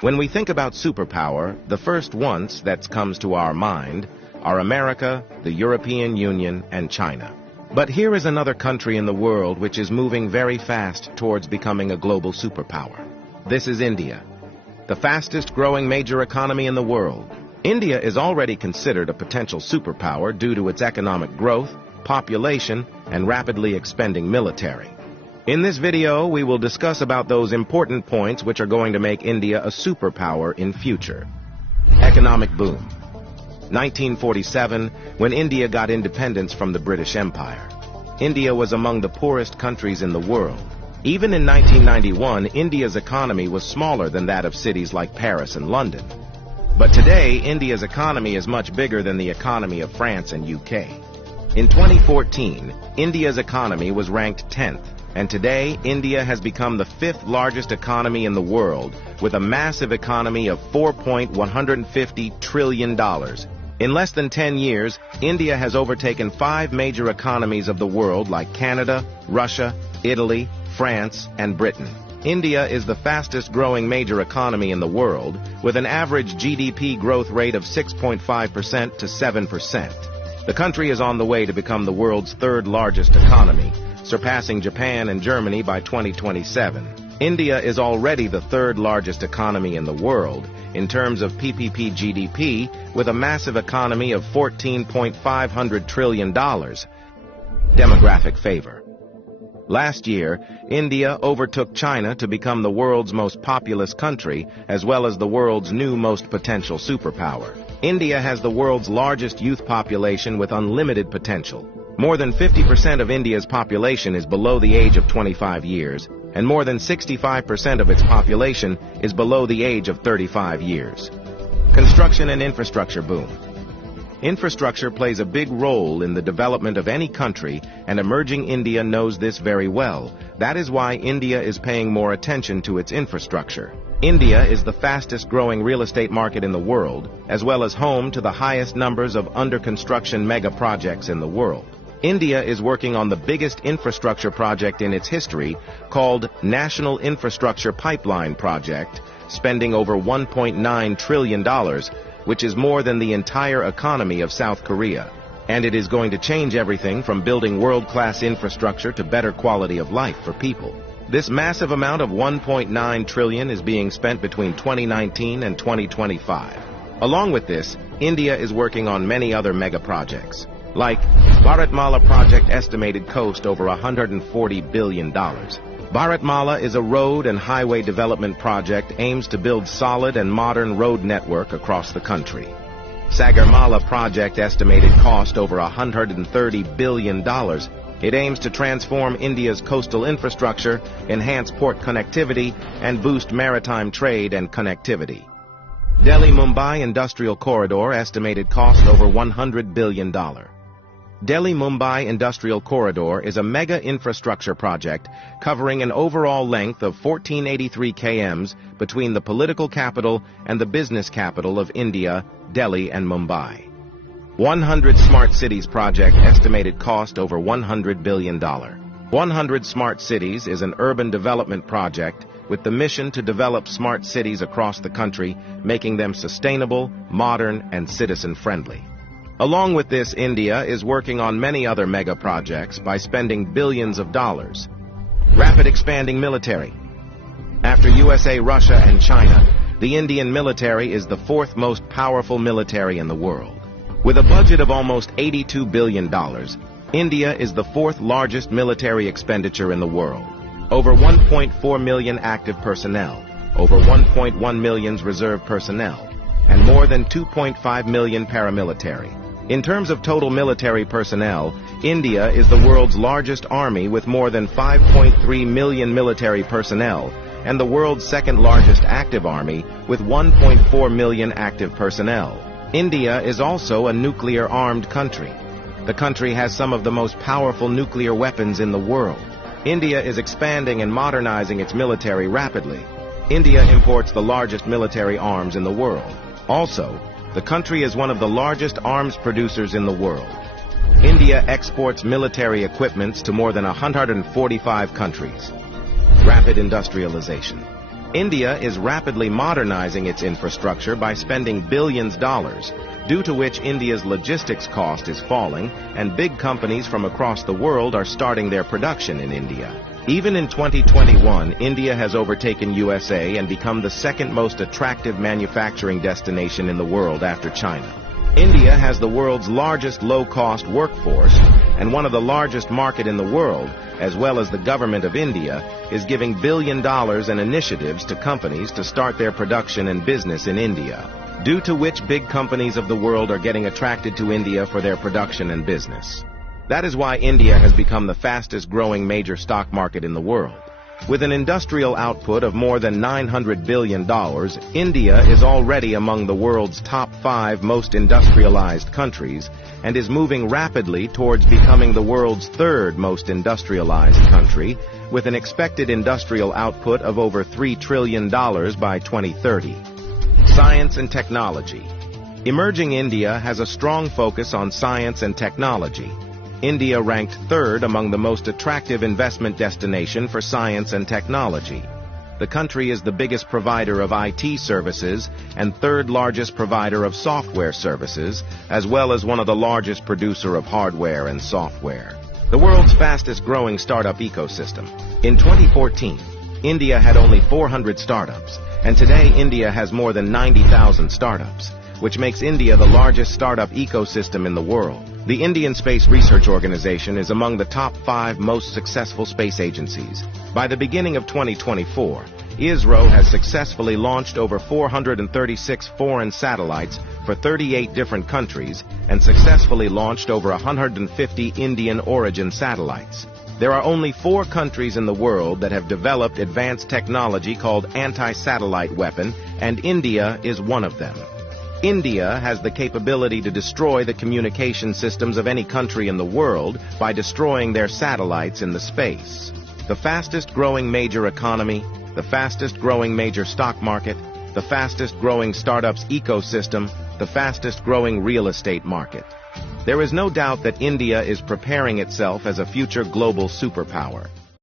When we think about superpower, the first ones that comes to our mind are America, the European Union, and China. But here is another country in the world which is moving very fast towards becoming a global superpower. This is India, the fastest growing major economy in the world. India is already considered a potential superpower due to its economic growth, population, and rapidly expanding military. In this video, we will discuss about those important points which are going to make India a superpower in future. Economic boom. 1947, when India got independence from the British Empire. India was among the poorest countries in the world. Even in 1991, India's economy was smaller than that of cities like Paris and London. But today, India's economy is much bigger than the economy of France and UK. In 2014, India's economy was ranked 10th, and today, India has become the 5th largest economy in the world, with a massive economy of $4.150 trillion. In less than 10 years, India has overtaken 5 major economies of the world like Canada, Russia, Italy, France, and Britain. India is the fastest growing major economy in the world, with an average GDP growth rate of 6.5% to 7%. The country is on the way to become the world's 3rd largest economy, surpassing Japan and Germany by 2027. India is already the 3rd largest economy in the world in terms of PPP GDP, with a massive economy of $14.5 trillion. Demographic favor. Last year, India overtook China to become the world's most populous country, as well as the world's new most potential superpower. India has the world's largest youth population with unlimited potential. More than 50% of India's population is below the age of 25 years, and more than 65% of its population is below the age of 35 years. Construction and infrastructure boom. Infrastructure plays a big role in the development of any country, and emerging India knows this very well. That is why India is paying more attention to its infrastructure. India is the fastest growing real estate market in the world, as well as home to the highest numbers of under-construction mega projects in the world. India is working on the biggest infrastructure project in its history, called National Infrastructure Pipeline Project, spending over $1.9 trillion, which is more than the entire economy of South Korea. And it is going to change everything from building world-class infrastructure to better quality of life for people. This massive amount of $1.9 trillion is being spent between 2019 and 2025. Along with this, India is working on many other mega projects, like Bharat project estimated cost over $140 billion. Bharat is a road and highway development project aims to build solid and modern road network across the country. Sagarmala project estimated cost over $130 billion. It aims to transform India's coastal infrastructure, enhance port connectivity, and boost maritime trade and connectivity. Delhi-Mumbai Industrial Corridor estimated cost over $100 billion. Delhi-Mumbai Industrial Corridor is a mega infrastructure project covering an overall length of 1483 km between the political capital and the business capital of India, Delhi and Mumbai. 100 Smart Cities project estimated cost over $100 billion. 100 Smart Cities is an urban development project with the mission to develop smart cities across the country, making them sustainable, modern, and citizen-friendly. Along with this, India is working on many other mega projects by spending billions of dollars. Rapid expanding military. After USA, Russia, and China, the Indian military is the 4th most powerful military in the world. With a budget of almost $82 billion, India is the 4th largest military expenditure in the world. Over 1.4 million active personnel, over 1.1 million reserve personnel, and more than 2.5 million paramilitary. In terms of total military personnel, India is the world's largest army with more than 5.3 million military personnel, and the world's 2nd largest active army with 1.4 million active personnel. India is also a nuclear-armed country. The country has some of the most powerful nuclear weapons in the world. India is expanding and modernizing its military rapidly. India imports the largest military arms in the world. Also, the country is one of the largest arms producers in the world. India exports military equipments to more than 145 countries. Rapid industrialization. India is rapidly modernizing its infrastructure by spending billions of dollars, due to which India's logistics cost is falling and big companies from across the world are starting their production in India. Even in 2021, India has overtaken USA and become the second most attractive manufacturing destination in the world after China. India has the world's largest low-cost workforce, and one of the largest market in the world, as well as the government of India, is giving $1 billion in initiatives to companies to start their production and business in India, due to which big companies of the world are getting attracted to India for their production and business. That is why India has become the fastest growing major stock market in the world. With an industrial output of more than $900 billion, India is already among the world's top 5 most industrialized countries and is moving rapidly towards becoming the world's 3rd most industrialized country, with an expected industrial output of over $3 trillion by 2030. Science and technology. Emerging India has a strong focus on science and technology. India ranked 3rd among the most attractive investment destination for science and technology. The country is the biggest provider of IT services and 3rd largest provider of software services, as well as one of the largest producer of hardware and software. The world's fastest growing startup ecosystem. In 2014, India had only 400 startups, and today India has more than 90,000 startups, which makes India the largest startup ecosystem in the world. The Indian Space Research Organization is among the top 5 most successful space agencies. By the beginning of 2024, ISRO has successfully launched over 436 foreign satellites for 38 different countries and successfully launched over 150 Indian origin satellites. There are only 4 countries in the world that have developed advanced technology called anti-satellite weapon, and India is one of them. India has the capability to destroy the communication systems of any country in the world by destroying their satellites in the space. The fastest growing major economy, the fastest growing major stock market, the fastest growing startups ecosystem, the fastest growing real estate market. There is no doubt that India is preparing itself as a future global superpower.